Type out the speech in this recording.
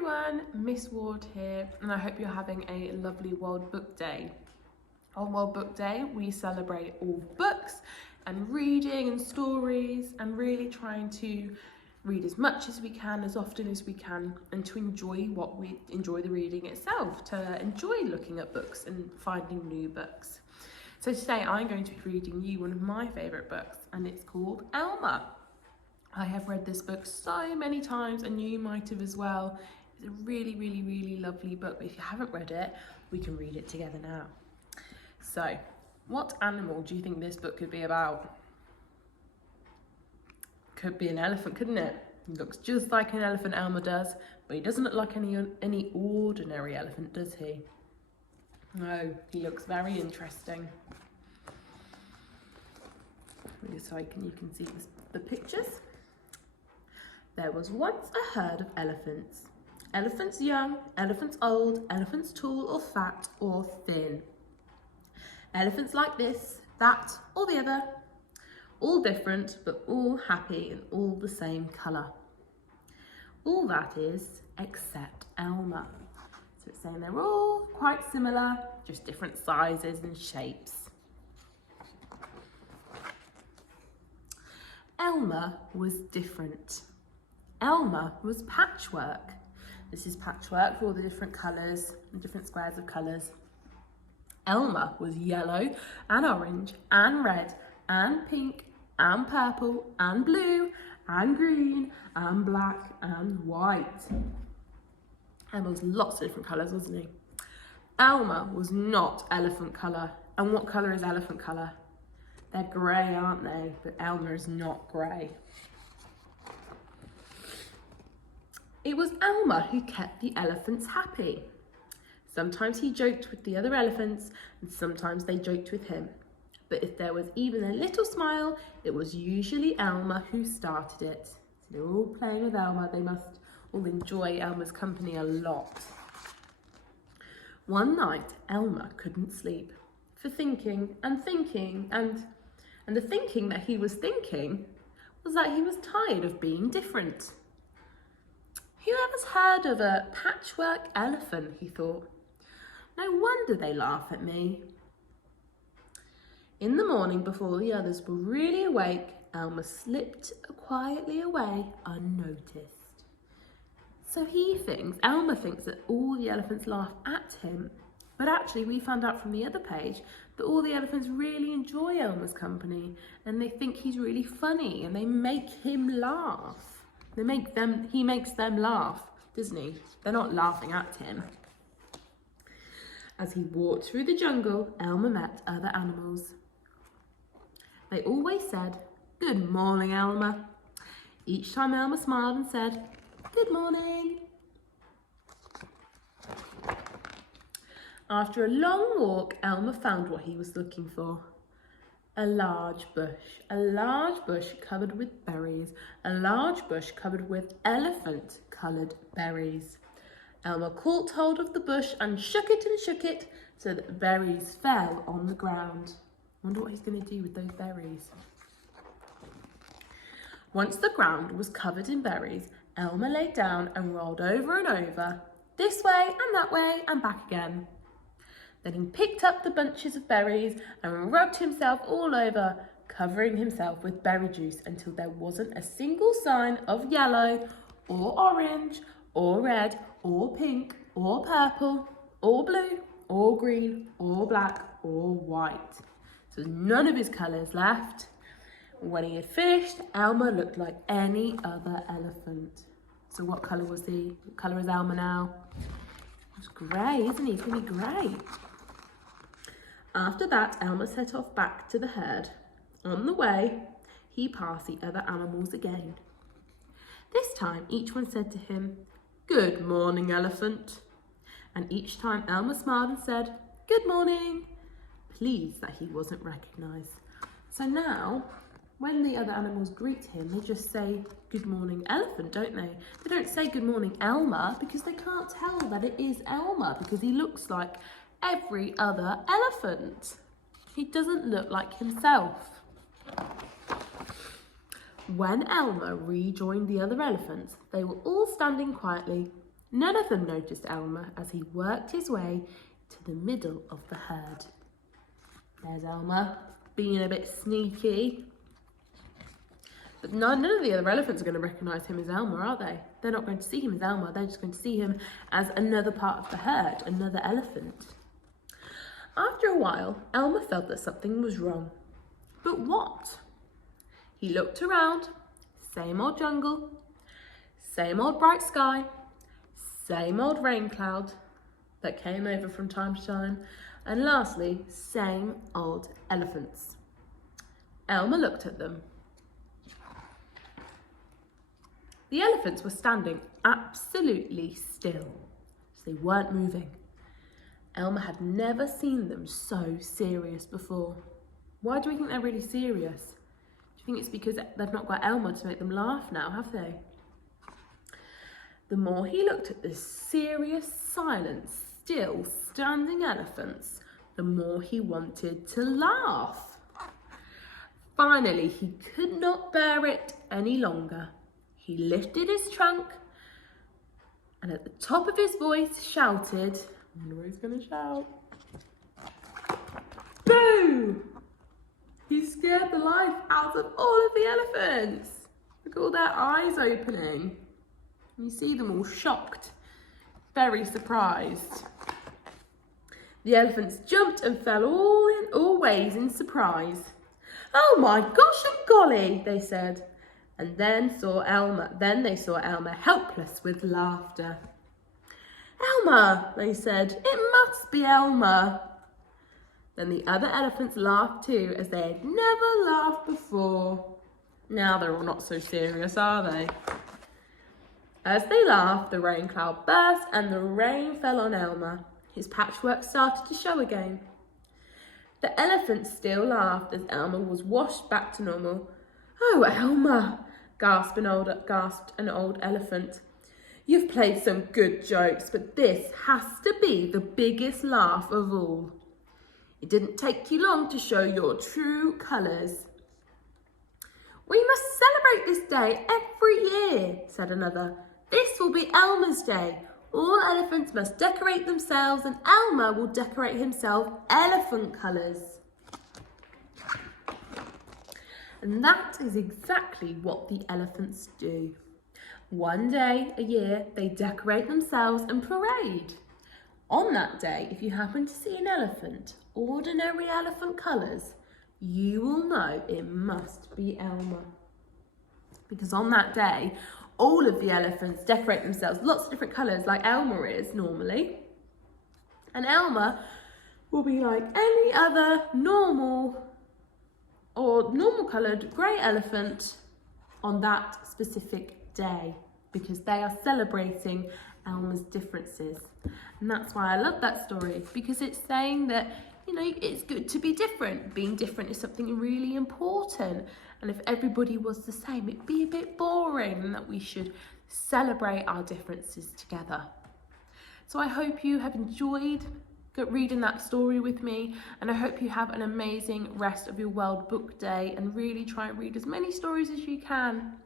everyone, Miss Ward here, and I hope you're having a lovely World Book Day. On World Book Day, we celebrate all books and reading and stories and really trying to read as much as we can, as often as we can, and to enjoy the reading itself, to enjoy looking at books and finding new books. So today I'm going to be reading you one of my favourite books, and it's called Elmer. I have read this book so many times, and you might have as well. It's a really, really, really lovely book, but if you haven't read it, we can read it together now. So, what animal do you think this book could be about? Could be an elephant, couldn't it? He looks just like an elephant, Elmer does, but he doesn't look like any ordinary elephant, does he? No, he looks very interesting. So you can see the pictures. There was once a herd of elephants. Elephants young, elephants old, elephants tall or fat or thin. Elephants like this, that or the other. All different, but all happy and all the same colour. All that is, except Elmer. So it's saying they're all quite similar, just different sizes and shapes. Elmer was different. Elmer was patchwork. This is patchwork for all the different colours and different squares of colours. Elmer was yellow and orange and red and pink and purple and blue and green and black and white. Elmer was lots of different colours, wasn't he? Elmer was not elephant colour. And what colour is elephant colour? They're grey, aren't they? But Elmer is not grey. It was Elmer who kept the elephants happy. Sometimes he joked with the other elephants, and sometimes they joked with him. But if there was even a little smile, it was usually Elmer who started it. So they're all playing with Elmer. They must all enjoy Elmer's company a lot. One night, Elmer couldn't sleep for thinking, and the thinking that he was thinking was that he was tired of being different. Whoever's heard of a patchwork elephant, he thought. No wonder they laugh at me. In the morning, before the others were really awake, Elmer slipped quietly away unnoticed. So Elmer thinks that all the elephants laugh at him, but actually we found out from the other page that all the elephants really enjoy Elmer's company, and they think he's really funny, and they make him laugh. He makes them laugh, doesn't he? They're not laughing at him. As he walked through the jungle, Elmer met other animals. They always said, "Good morning, Elmer." Each time Elmer smiled and said, "Good morning." After a long walk, Elmer found what he was looking for. A large bush covered with berries, a large bush covered with elephant-coloured berries. Elmer caught hold of the bush and shook it so that the berries fell on the ground. I wonder what he's going to do with those berries. Once the ground was covered in berries, Elmer lay down and rolled over and over, this way and that way and back again. Then he picked up the bunches of berries and rubbed himself all over, covering himself with berry juice until there wasn't a single sign of yellow or orange or red or pink or purple or blue or green or black or white. So none of his colours left. When he had finished, Elmer looked like any other elephant. So what colour was he? What colour is Elmer now? He's grey, isn't he? He's going to be grey. After that, Elmer set off back to the herd. On the way, he passed the other animals again. This time, each one said to him, "Good morning, elephant." And each time Elmer smiled and said, "Good morning," pleased that he wasn't recognised. So now, when the other animals greet him, they just say, "Good morning, elephant," don't they? They don't say, "Good morning, Elmer," because they can't tell that it is Elmer, because he looks like every other elephant. He doesn't look like himself. When Elmer rejoined the other elephants, they were all standing quietly, None of them noticed Elmer as he worked his way to the middle of the herd. There's Elmer, being a bit sneaky. But none of the other elephants are going to recognise him as Elmer, are they? They're not going to see him as Elmer, they're just going to see him as another part of the herd, another elephant. After a while, Elmer felt that something was wrong. But what? He looked around, same old jungle, same old bright sky, same old rain cloud that came over from time to time, and lastly, same old elephants. Elmer looked at them. The elephants were standing absolutely still, so they weren't moving. Elmer had never seen them so serious before. Why do we think they're really serious? Do you think it's because they've not got Elmer to make them laugh now, have they? The more he looked at this serious, silent, still standing elephants, the more he wanted to laugh. Finally, he could not bear it any longer. He lifted his trunk and at the top of his voice shouted, I wonder what he's going to shout. Boo! He scared the life out of all of the elephants. Look at all their eyes opening. You see them all shocked, very surprised. The elephants jumped and fell all ways in surprise. Oh my gosh and golly, they said. And then they saw Elmer helpless with laughter. Elmer, they said, it must be Elmer. Then the other elephants laughed too, as they had never laughed before. Now they're all not so serious, are they? As they laughed, the rain cloud burst and the rain fell on Elmer. His patchwork started to show again. The elephants still laughed as Elmer was washed back to normal. Oh, Elmer, gasped an old elephant. You've played some good jokes, but this has to be the biggest laugh of all. It didn't take you long to show your true colours. We must celebrate this day every year, said another. This will be Elmer's day. All elephants must decorate themselves and Elmer will decorate himself elephant colours. And that is exactly what the elephants do. One day a year, they decorate themselves and parade. On that day, if you happen to see an elephant, ordinary elephant colours, you will know it must be Elmer. Because on that day, all of the elephants decorate themselves lots of different colours like Elmer is normally. And Elmer will be like any other normal coloured grey elephant on that specific day because they are celebrating Elmer's differences. And that's why I love that story, because it's saying that, you know, it's good to be different. Being different is something really important. And if everybody was the same, it'd be a bit boring, and that we should celebrate our differences together. So I hope you have enjoyed reading that story with me, and I hope you have an amazing rest of your World Book Day and really try and read as many stories as you can.